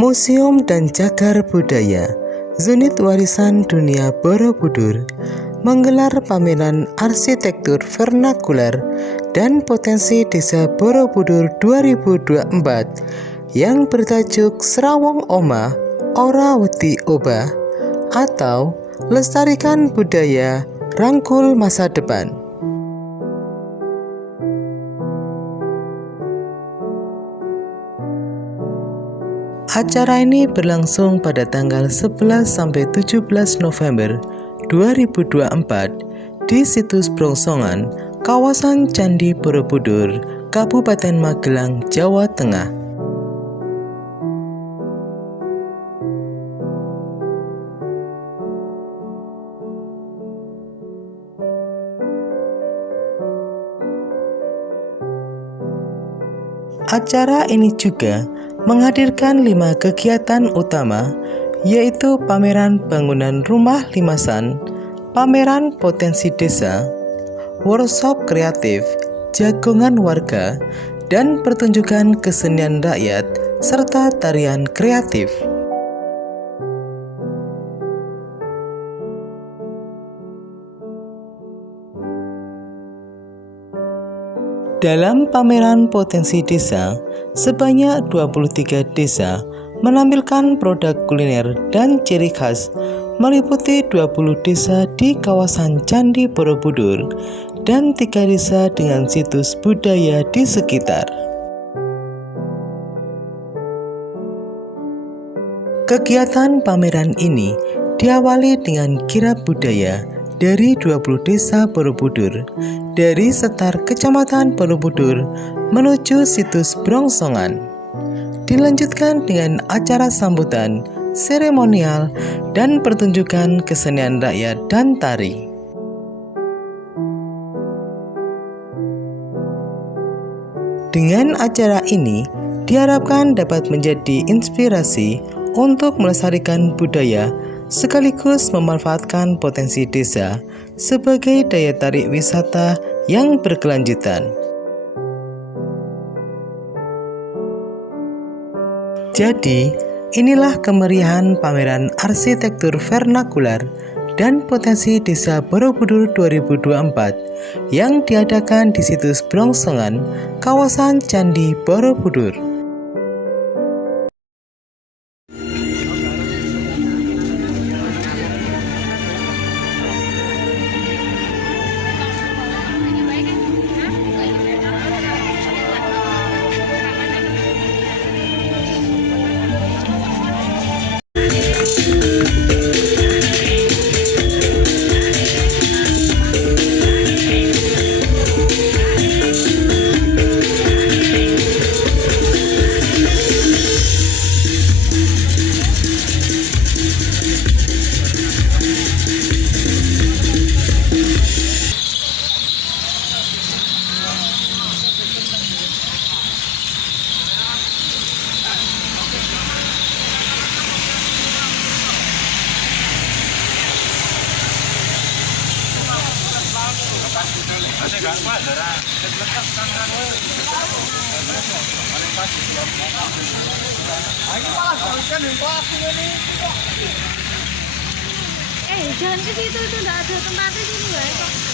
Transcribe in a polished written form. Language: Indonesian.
Museum dan Cagar Budaya, Unit Warisan Dunia Borobudur, menggelar Pameran Arsitektur Vernakular dan Potensi Desa Borobudur 2024 yang bertajuk Srawung Omah, Ora Wedi Obah, atau Lestarikan Budaya, Rangkul Masa Depan. Acara ini berlangsung pada tanggal 11 sampai 17 November 2024 di Situs Brongsongan, Kawasan Candi Borobudur, Kabupaten Magelang, Jawa Tengah. Acara ini juga menghadirkan 5 kegiatan utama, yaitu Pameran Bangunan Rumah Limasan, Pameran Potensi Desa, workshop kreatif, Jagongan Warga, dan pertunjukan kesenian rakyat, serta tarian kreatif. Dalam pameran Potensi Desa, sebanyak 23 desa menampilkan produk kuliner dan ciri khas, meliputi 20 desa di kawasan Candi Borobudur dan 3 desa dengan situs budaya di sekitar. Kegiatan pameran ini diawali dengan kirab budaya dari 20 desa Borobudur, dari setar Kecamatan Borobudur menuju Situs Brongsongan. Dilanjutkan dengan acara sambutan, seremonial, dan pertunjukan kesenian rakyat dan tari. Dengan acara ini, diharapkan dapat menjadi inspirasi untuk melestarikan budaya sekaligus memanfaatkan potensi desa sebagai daya tarik wisata yang berkelanjutan. Jadi, inilah kemeriahan Pameran Arsitektur Vernakular dan Potensi Desa Borobudur 2024 yang diadakan di Situs Brongsongan, Kawasan Candi Borobudur. Jangan ke situ, itu enggak ada tempatnya sini ya.